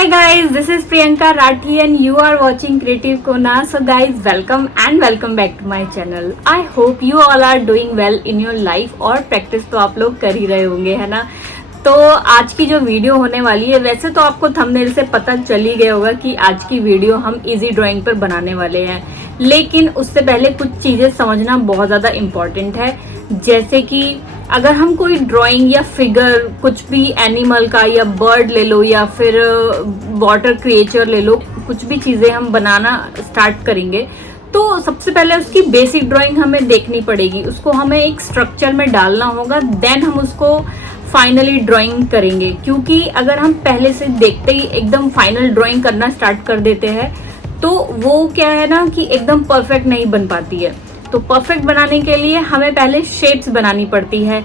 Hi guys, this is Priyanka Rathi and you are watching Creative Kona. So guys, welcome back to my channel. I hope you all are doing well in your life और practice तो आप लोग कर ही रहे होंगे, है ना। तो आज की जो वीडियो होने वाली है, वैसे तो आपको थंबनेल से पता चल ही गया होगा कि आज की वीडियो हम इजी ड्राइंग पर बनाने वाले हैं, लेकिन उससे पहले कुछ चीज़ें समझना बहुत ज़्यादा इम्पॉर्टेंट है। जैसे कि अगर हम कोई ड्राइंग या फिगर कुछ भी एनिमल का या बर्ड ले लो या फिर वाटर क्रिएचर ले लो, कुछ भी चीज़ें हम बनाना स्टार्ट करेंगे तो सबसे पहले उसकी बेसिक ड्राइंग हमें देखनी पड़ेगी, उसको हमें एक स्ट्रक्चर में डालना होगा, देन हम उसको फाइनली ड्राइंग करेंगे। क्योंकि अगर हम पहले से देखते ही एकदम फाइनल ड्राइंग करना स्टार्ट कर देते हैं तो वो क्या है ना कि एकदम परफेक्ट नहीं बन पाती है। तो परफेक्ट बनाने के लिए हमें पहले शेप्स बनानी पड़ती है।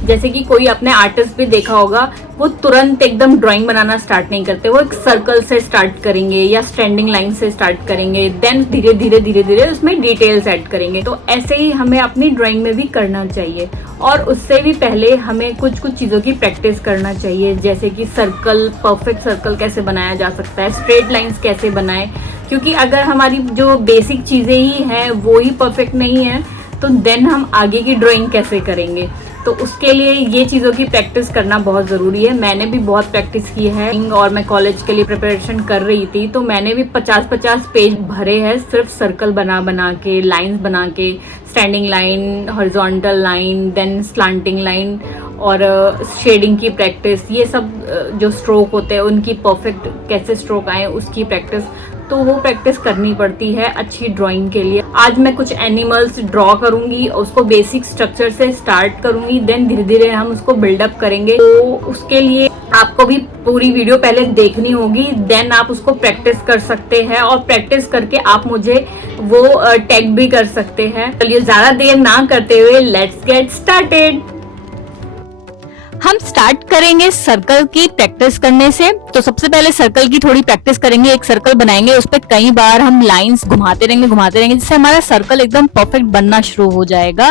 जैसे कि कोई अपने आर्टिस्ट भी देखा होगा, वो तुरंत एकदम ड्राइंग बनाना स्टार्ट नहीं करते, वो एक सर्कल से स्टार्ट करेंगे या स्टैंडिंग लाइन से स्टार्ट करेंगे, देन धीरे धीरे उसमें डिटेल्स ऐड करेंगे। तो ऐसे ही हमें अपनी ड्राइंग में भी करना चाहिए और उससे भी पहले हमें कुछ चीज़ों की प्रैक्टिस करना चाहिए। जैसे कि सर्कल, परफेक्ट सर्कल कैसे बनाया जा सकता है, स्ट्रेट लाइन्स कैसे बनाएं, क्योंकि अगर हमारी जो बेसिक चीज़ें ही हैं वो ही परफेक्ट नहीं है तो देन हम आगे की ड्राइंग कैसे करेंगे। तो उसके लिए ये चीज़ों की प्रैक्टिस करना बहुत ज़रूरी है। मैंने भी बहुत प्रैक्टिस की है और मैं कॉलेज के लिए प्रिपरेशन कर रही थी तो मैंने भी 50-50 पेज भरे हैं सिर्फ सर्कल बना के, लाइंस बना के, standing line, horizontal line, then slanting line और शेडिंग की प्रैक्टिस। ये सब जो स्ट्रोक होते हैं उनकी परफेक्ट कैसे स्ट्रोक आए उसकी प्रैक्टिस, तो वो प्रैक्टिस करनी पड़ती है अच्छी ड्राइंग के लिए। आज मैं कुछ एनिमल्स ड्रॉ करूंगी, उसको बेसिक स्ट्रक्चर से स्टार्ट करूंगी, देन धीरे धीरे हम उसको बिल्डअप करेंगे। तो उसके लिए आपको भी पूरी वीडियो पहले देखनी होगी, देन आप उसको प्रैक्टिस कर सकते हैं और प्रैक्टिस करके आप मुझे वो टैग भी कर सकते हैं। चलिए ज्यादा देर ना करते हुए लेट्स गेट स्टार्टेड। हम स्टार्ट करेंगे सर्कल की प्रैक्टिस करने से। तो सबसे पहले सर्कल की थोड़ी प्रैक्टिस करेंगे। एक सर्कल बनाएंगे, उस पर कई बार हम लाइंस घुमाते रहेंगे जिससे हमारा सर्कल एकदम परफेक्ट बनना शुरू हो जाएगा।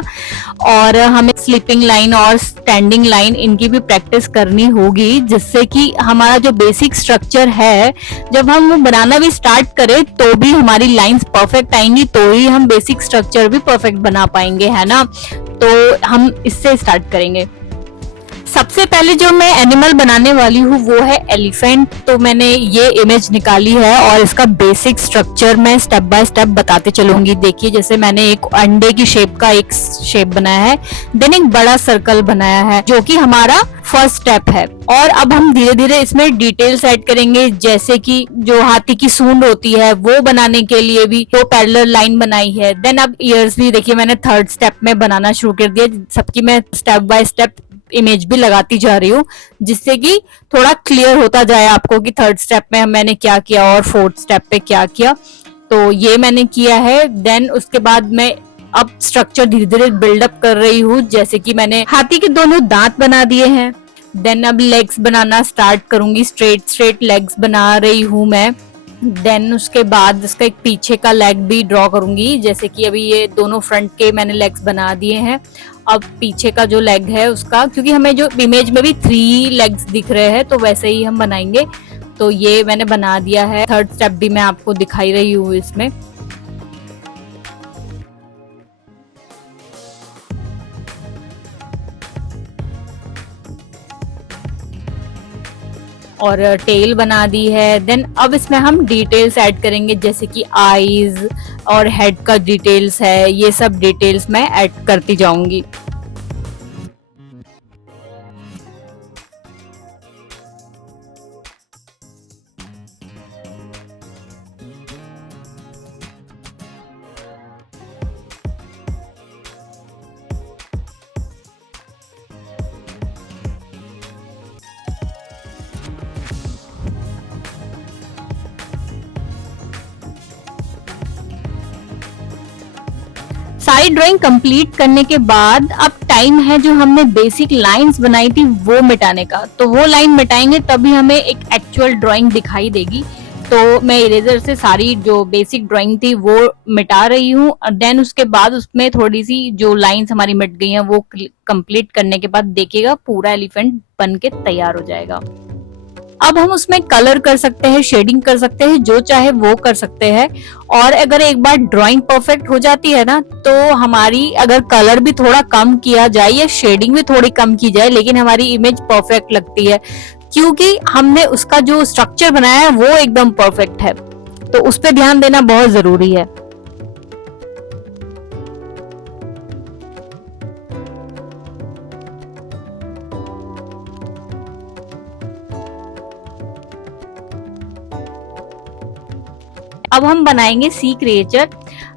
और हमें स्लीपिंग लाइन और स्टैंडिंग लाइन इनकी भी प्रैक्टिस करनी होगी, जिससे कि हमारा जो बेसिक स्ट्रक्चर है जब हम वो बनाना भी स्टार्ट करें तो भी हमारी लाइंस परफेक्ट आएंगी, तो ही हम बेसिक स्ट्रक्चर भी परफेक्ट बना पाएंगे, है ना। तो हम इससे स्टार्ट करेंगे। सबसे पहले जो मैं एनिमल बनाने वाली हूँ वो है एलिफेंट। तो मैंने ये इमेज निकाली है और इसका बेसिक स्ट्रक्चर मैं स्टेप बाय स्टेप बताते चलूंगी। देखिए, जैसे मैंने एक अंडे की शेप का एक शेप बनाया है, देन एक बड़ा सर्कल बनाया है जो कि हमारा फर्स्ट स्टेप है। और अब हम धीरे धीरे इसमें डिटेल्स ऐड करेंगे, जैसे कि जो हाथी की सूंड होती है वो बनाने के लिए भी वो पैरेलल लाइन बनाई है। देन अब ईयर्स भी देखिए मैंने थर्ड स्टेप में बनाना शुरू कर दिया। सबकी मैं स्टेप बाय स्टेप इमेज भी लगाती जा रही हूँ, जिससे कि थोड़ा क्लियर होता जाए आपको कि थर्ड स्टेप में मैंने क्या किया और फोर्थ स्टेप पे क्या किया। तो ये मैंने किया है। देन उसके बाद मैं अब स्ट्रक्चर धीरे धीरे बिल्डअप कर रही हूँ। जैसे कि मैंने हाथी के दोनों दांत बना दिए हैं, देन अब लेग्स बनाना स्टार्ट करूंगी। स्ट्रेट लेग्स बना रही हूँ मैं। देन उसके बाद इसका एक पीछे का लेग भी ड्रॉ करूंगी। जैसे कि अभी ये दोनों फ्रंट के मैंने लेग्स बना दिए हैं, अब पीछे का जो लेग है उसका, क्योंकि हमें जो इमेज में भी 3 लेग्स दिख रहे हैं तो वैसे ही हम बनाएंगे। तो ये मैंने बना दिया है। थर्ड स्टेप भी मैं आपको दिखाई रही हूँ इसमें। और टेल बना दी है। देन अब इसमें हम डिटेल्स ऐड करेंगे, जैसे कि आईज और हेड का डिटेल्स है, ये सब डिटेल्स मैं ऐड करती जाऊंगी। सारी ड्राइंग कंप्लीट करने के बाद अब टाइम है जो हमने बेसिक लाइंस बनाई थी वो मिटाने का। तो वो लाइन मिटाएंगे तभी हमें एक एक्चुअल ड्राइंग दिखाई देगी। तो मैं इरेजर से सारी जो बेसिक ड्राइंग थी वो मिटा रही हूँ। देन उसके बाद उसमें थोड़ी सी जो लाइंस हमारी मिट गई हैं वो कंप्लीट करने के बाद देखिएगा पूरा एलिफेंट बन के तैयार हो जाएगा। अब हम उसमें कलर कर सकते हैं, शेडिंग कर सकते हैं, जो चाहे वो कर सकते हैं। और अगर एक बार ड्राइंग परफेक्ट हो जाती है ना, तो हमारी अगर कलर भी थोड़ा कम किया जाए या शेडिंग भी थोड़ी कम की जाए, लेकिन हमारी इमेज परफेक्ट लगती है, क्योंकि हमने उसका जो स्ट्रक्चर बनाया है वो एकदम परफेक्ट है। तो उस पर ध्यान देना बहुत जरूरी है। अब हम बनाएंगे सी क्रिएचर,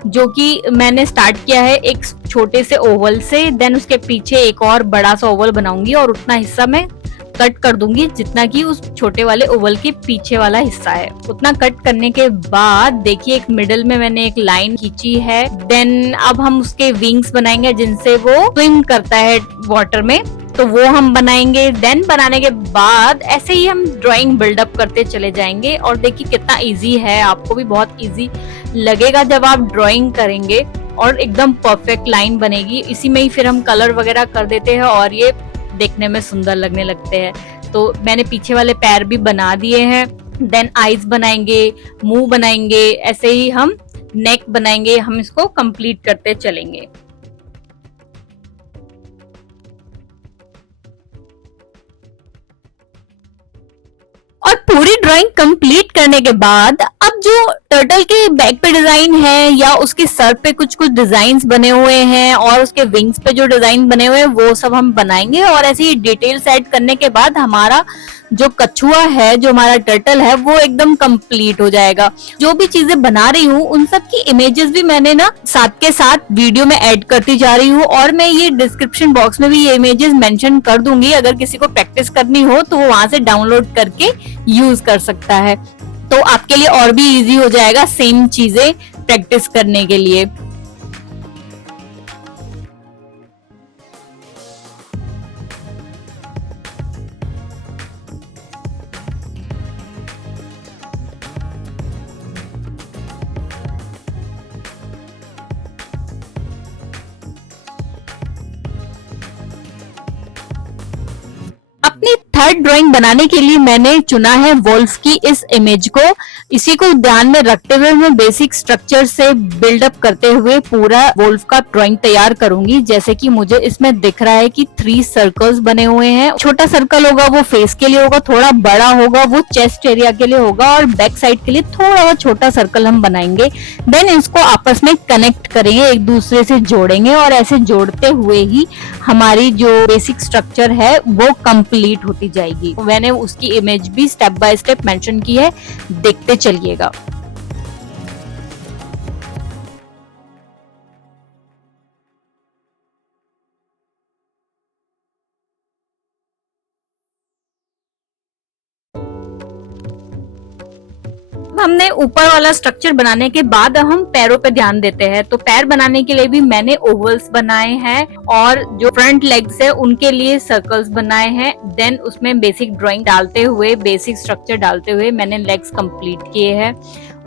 जो कि मैंने स्टार्ट किया है एक छोटे से ओवल से, देन उसके पीछे एक और बड़ा सा ओवल बनाऊंगी और उतना हिस्सा मैं कट कर दूंगी जितना कि उस छोटे वाले ओवल के पीछे वाला हिस्सा है। उतना कट करने के बाद देखिए एक मिडल में मैंने एक लाइन खींची है। देन अब हम उसके विंग्स बनाएंगे जिनसे वो स्विम करता है वाटर में, तो वो हम बनाएंगे। देन बनाने के बाद ऐसे ही हम ड्राइंग बिल्डअप करते चले जाएंगे। और देखिए कितना इजी है, आपको भी बहुत इजी लगेगा जब आप ड्राइंग करेंगे और एकदम परफेक्ट लाइन बनेगी। इसी में ही फिर हम कलर वगैरह कर देते हैं और ये देखने में सुंदर लगने लगते हैं। तो मैंने पीछे वाले पैर भी बना दिए हैं। देन आईज बनाएंगे, मुंह बनाएंगे, ऐसे ही हम नेक बनाएंगे। हम इसको कंप्लीट करते चलेंगे। और पूरी ड्राइंग कंप्लीट करने के बाद अब जो टर्टल के बैक पे डिजाइन है या उसके सर पे कुछ कुछ डिजाइन बने हुए हैं और उसके विंग्स पे जो डिजाइन बने हुए हैं वो सब हम बनाएंगे। और ऐसे ही डिटेल्स ऐड करने के बाद हमारा जो कछुआ है, जो हमारा टर्टल है, वो एकदम कंप्लीट हो जाएगा। जो भी चीजें बना रही हूँ उन सब की इमेजेस भी मैंने ना साथ के साथ वीडियो में ऐड करती जा रही हूँ और मैं ये डिस्क्रिप्शन बॉक्स में भी ये इमेजेस मेंशन कर दूंगी। अगर किसी को प्रैक्टिस करनी हो तो वो वहां से डाउनलोड करके यूज कर सकता है, तो आपके लिए और भी इजी हो जाएगा सेम चीजें प्रैक्टिस करने के लिए। अपनी थर्ड ड्राइंग बनाने के लिए मैंने चुना है वोल्फ की इस इमेज को। इसी को ध्यान में रखते हुए मैं बेसिक स्ट्रक्चर से बिल्डअप करते हुए पूरा वोल्फ का ड्राइंग तैयार करूंगी। जैसे कि मुझे इसमें दिख रहा है कि 3 सर्कल्स बने हुए हैं। छोटा सर्कल होगा वो फेस के लिए होगा, थोड़ा बड़ा होगा वो चेस्ट एरिया के लिए होगा और बैक साइड के लिए थोड़ा और छोटा सर्कल हम बनाएंगे। देन इसको आपस में कनेक्ट करेंगे, एक दूसरे से जोड़ेंगे और ऐसे जोड़ते हुए ही हमारी जो बेसिक स्ट्रक्चर है वो कंप्लीट होती जाएगी। मैंने उसकी इमेज भी स्टेप बाय स्टेप मेंशन की है, देखते चलिएगा। हमने ऊपर वाला स्ट्रक्चर बनाने के बाद हम पैरों पे ध्यान देते हैं। तो पैर बनाने के लिए भी मैंने ओवल्स बनाए हैं और जो फ्रंट लेग्स है उनके लिए सर्कल्स बनाए हैं। देन उसमें बेसिक ड्राइंग डालते हुए, बेसिक स्ट्रक्चर डालते हुए मैंने लेग्स कंप्लीट किए हैं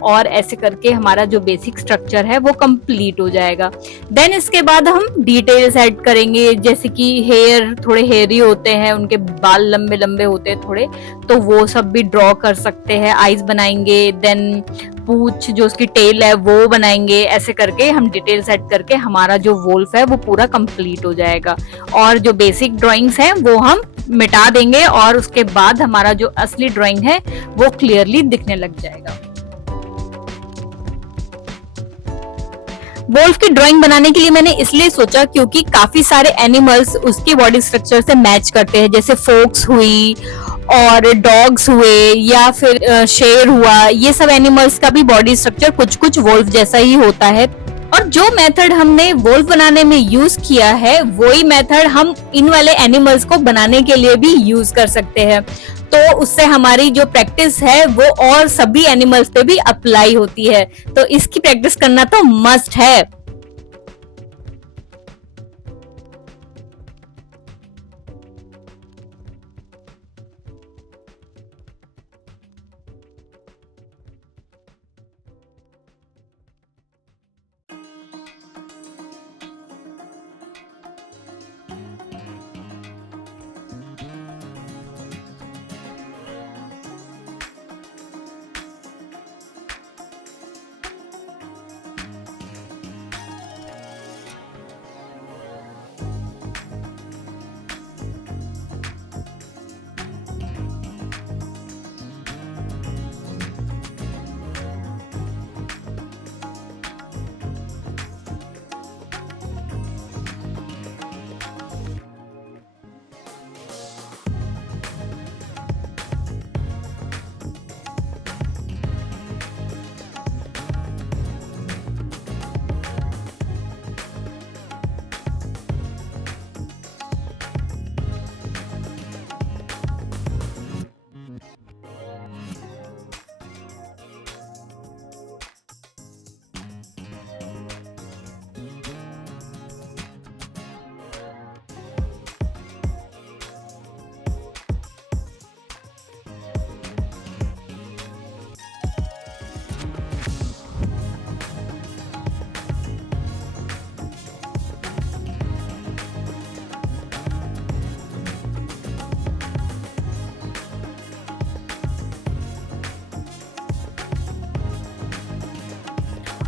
और ऐसे करके हमारा जो बेसिक स्ट्रक्चर है वो कंप्लीट हो जाएगा। देन इसके बाद हम डिटेल्स ऐड करेंगे, जैसे कि हेयर थोड़े हेयरी होते हैं, उनके बाल लंबे लंबे होते हैं थोड़े, तो वो सब भी ड्रॉ कर सकते हैं। आईज बनाएंगे, देन पूछ जो उसकी टेल है वो बनाएंगे। ऐसे करके हम डिटेल्स ऐड करके हमारा जो वोल्फ है वो पूरा कंप्लीट हो जाएगा। और जो बेसिक ड्राइंग्स हैं वो हम मिटा देंगे और उसके बाद हमारा जो असली ड्राइंग है वो क्लियरली दिखने लग जाएगा। वोल्फ की ड्राइंग बनाने के लिए मैंने इसलिए सोचा क्योंकि काफी सारे एनिमल्स उसकी बॉडी स्ट्रक्चर से मैच करते हैं, जैसे फोक्स हुई और डॉग्स हुए या फिर शेर हुआ। ये सब एनिमल्स का भी बॉडी स्ट्रक्चर कुछ कुछ वोल्फ जैसा ही होता है। और जो मेथड हमने वोल्फ बनाने में यूज किया है वही मेथड हम इन वाले एनिमल्स को बनाने के लिए भी यूज कर सकते हैं। तो उससे हमारी जो प्रैक्टिस है वो और सभी एनिमल्स पे भी अप्लाई होती है। तो इसकी प्रैक्टिस करना तो मस्ट है।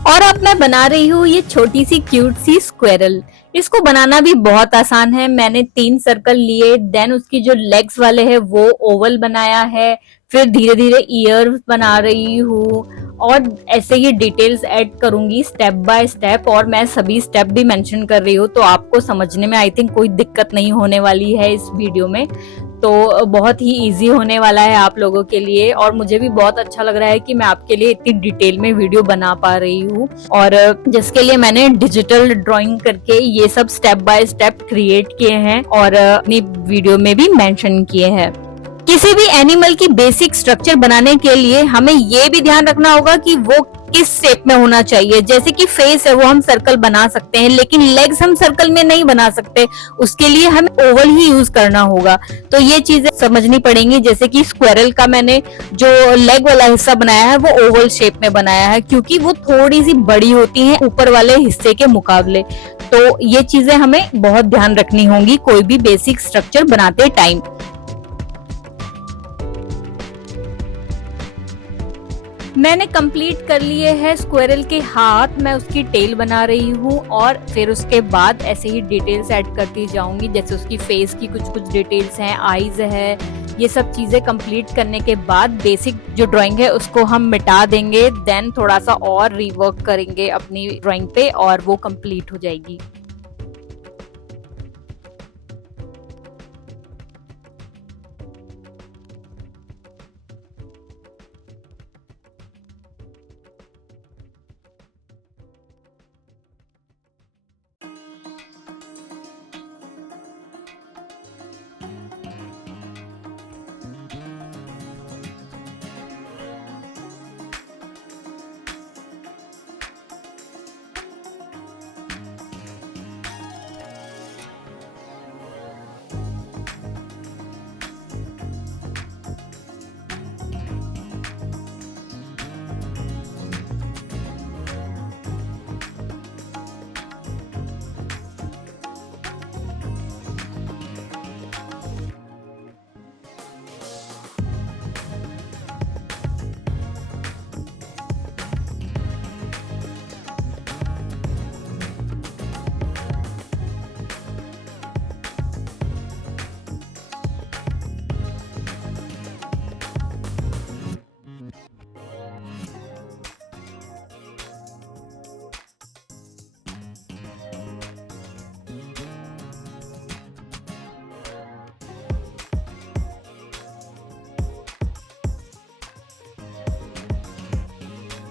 और अब मैं बना रही हूँ ये छोटी सी क्यूट सी स्क्वेरल। इसको बनाना भी बहुत आसान है। मैंने 3 सर्कल लिए, देन उसकी जो लेग्स वाले है वो ओवल बनाया है, फिर धीरे धीरे ईयर्स बना रही हूँ और ऐसे ही डिटेल्स ऐड करूंगी स्टेप बाय स्टेप, और मैं सभी स्टेप भी मेंशन कर रही हूँ तो आपको समझने में आई थिंक कोई दिक्कत नहीं होने वाली है इस वीडियो में। तो बहुत ही इजी होने वाला है आप लोगों के लिए, और मुझे भी बहुत अच्छा लग रहा है कि मैं आपके लिए इतनी डिटेल में वीडियो बना पा रही हूँ, और जिसके लिए मैंने डिजिटल ड्राइंग करके ये सब स्टेप बाय स्टेप क्रिएट किए हैं और अपनी वीडियो में भी मेंशन किए हैं। किसी भी एनिमल की बेसिक स्ट्रक्चर बनाने के लिए हमें ये भी ध्यान रखना होगा कि वो किस शेप में होना चाहिए। जैसे कि फेस है वो हम सर्कल बना सकते हैं, लेकिन लेग्स हम सर्कल में नहीं बना सकते, उसके लिए हमें ओवल ही यूज करना होगा। तो ये चीजें समझनी पड़ेंगी। जैसे कि स्क्वायरल का मैंने जो लेग वाला हिस्सा बनाया है वो ओवल शेप में बनाया है, क्योंकि वो थोड़ी सी बड़ी होती है ऊपर वाले हिस्से के मुकाबले। तो ये चीजें हमें बहुत ध्यान रखनी होंगी कोई भी बेसिक स्ट्रक्चर बनाते टाइम। मैंने कंप्लीट कर लिए हैं स्क्वायरल के हाथ, मैं उसकी टेल बना रही हूँ और फिर उसके बाद ऐसे ही डिटेल्स ऐड करती जाऊंगी। जैसे उसकी फेस की कुछ कुछ डिटेल्स हैं, आईज है, ये सब चीजें कंप्लीट करने के बाद बेसिक जो ड्राइंग है उसको हम मिटा देंगे, देन थोड़ा सा और रीवर्क करेंगे अपनी ड्राइंग पे और वो कंप्लीट हो जाएगी।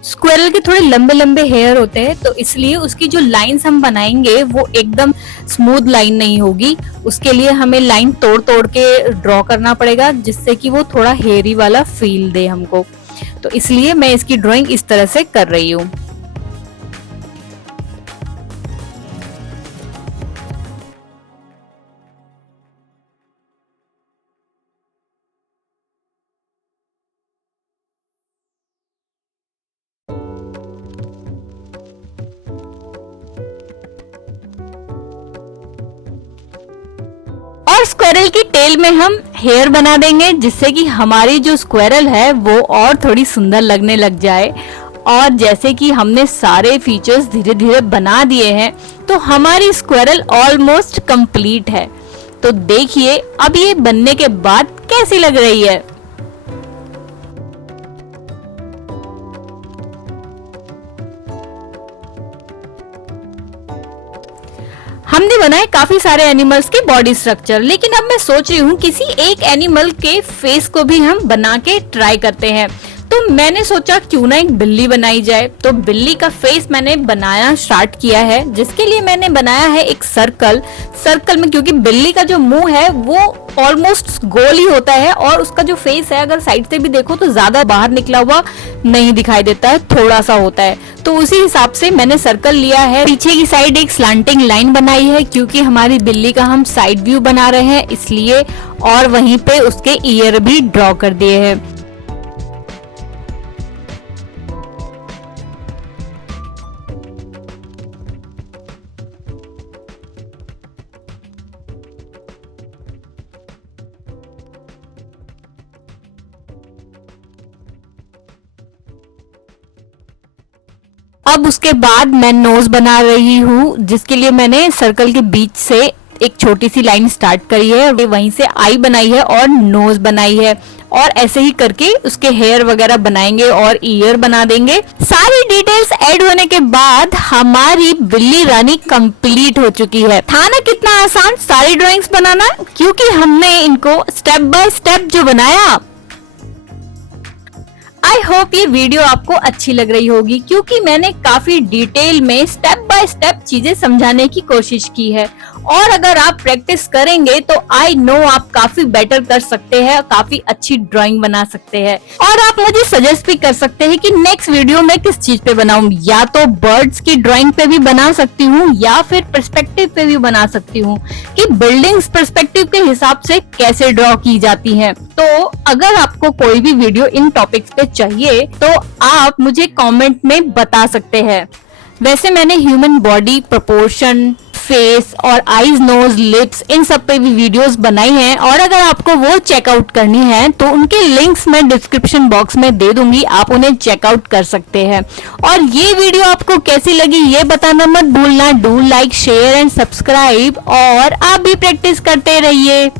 स्क्वायरल के थोड़े लंबे लंबे हेयर होते हैं, तो इसलिए उसकी जो लाइंस हम बनाएंगे वो एकदम स्मूथ लाइन नहीं होगी। उसके लिए हमें लाइन तोड़ तोड़ के ड्रॉ करना पड़ेगा, जिससे कि वो थोड़ा हेयरी वाला फील दे हमको। तो इसलिए मैं इसकी ड्राइंग इस तरह से कर रही हूँ। और स्क्वायरल की टेल में हम हेयर बना देंगे, जिससे कि हमारी जो स्क्वायरल है वो और थोड़ी सुंदर लगने लग जाए। और जैसे कि हमने सारे फीचर्स धीरे धीरे बना दिए हैं, तो हमारी स्क्वायरल ऑलमोस्ट कंप्लीट है। तो देखिए अब ये बनने के बाद कैसी लग रही है। हमने बनाए काफी सारे एनिमल्स के बॉडी स्ट्रक्चर, लेकिन अब मैं सोच रही हूँ किसी एक एनिमल के फेस को भी हम बना के ट्राई करते हैं। तो मैंने सोचा क्यों ना एक बिल्ली बनाई जाए। तो बिल्ली का फेस मैंने बनाना स्टार्ट किया है, जिसके लिए मैंने बनाया है एक सर्कल। सर्कल में क्योंकि बिल्ली का जो मुंह है वो ऑलमोस्ट गोल ही होता है, और उसका जो फेस है अगर साइड से भी देखो तो ज्यादा बाहर निकला हुआ नहीं दिखाई देता है, थोड़ा सा होता है। तो उसी हिसाब से मैंने सर्कल लिया है। पीछे की साइड एक स्लांटिंग लाइन बनाई है, क्योंकि हमारी बिल्ली का हम साइड व्यू बना रहे हैं इसलिए, और वहीं पे उसके ईयर भी ड्रॉ कर दिए हैं। अब उसके बाद मैं नोज बना रही हूँ, जिसके लिए मैंने सर्कल के बीच से एक छोटी सी लाइन स्टार्ट करी है, वहीं से आई बनाई है और नोज बनाई है, और ऐसे ही करके उसके हेयर वगैरह बनाएंगे और ईयर बना देंगे। सारी डिटेल्स ऐड होने के बाद हमारी बिल्ली रानी कंप्लीट हो चुकी है। था ना कितना आसान सारी ड्राइंग्स बनाना, क्योंकि हमने इनको स्टेप बाय स्टेप जो बनाया। आई होप ये वीडियो आपको अच्छी लग रही होगी, क्योंकि मैंने काफी डिटेल में स्टेप बाय स्टेप चीजें समझाने की कोशिश की है, और अगर आप प्रैक्टिस करेंगे तो आई नो आप काफी बेटर कर सकते हैं, काफी अच्छी ड्राइंग बना सकते हैं। और आप मुझे सजेस्ट भी कर सकते हैं कि नेक्स्ट वीडियो में किस चीज पे बनाऊं, या तो बर्ड्स की ड्राइंग पे भी बना सकती हूँ, या फिर पर्सपेक्टिव पे भी बना सकती हूँ कि बिल्डिंग्स पर्सपेक्टिव के हिसाब से कैसे ड्रॉ की जाती हैं। तो अगर आपको कोई भी वीडियो इन टॉपिक्स पे चाहिए तो आप मुझे कमेंट में बता सकते हैं। वैसे मैंने ह्यूमन बॉडी प्रोपोर्शन, फेस और आईज, नोज, लिप्स, इन सब पे भी वीडियोस बनाई हैं, और अगर आपको वो चेकआउट करनी है तो उनके लिंक्स मैं डिस्क्रिप्शन बॉक्स में दे दूंगी, आप उन्हें चेकआउट कर सकते हैं। और ये वीडियो आपको कैसी लगी ये बताना मत भूलना। Do like, share and subscribe, और आप भी प्रैक्टिस करते रहिए।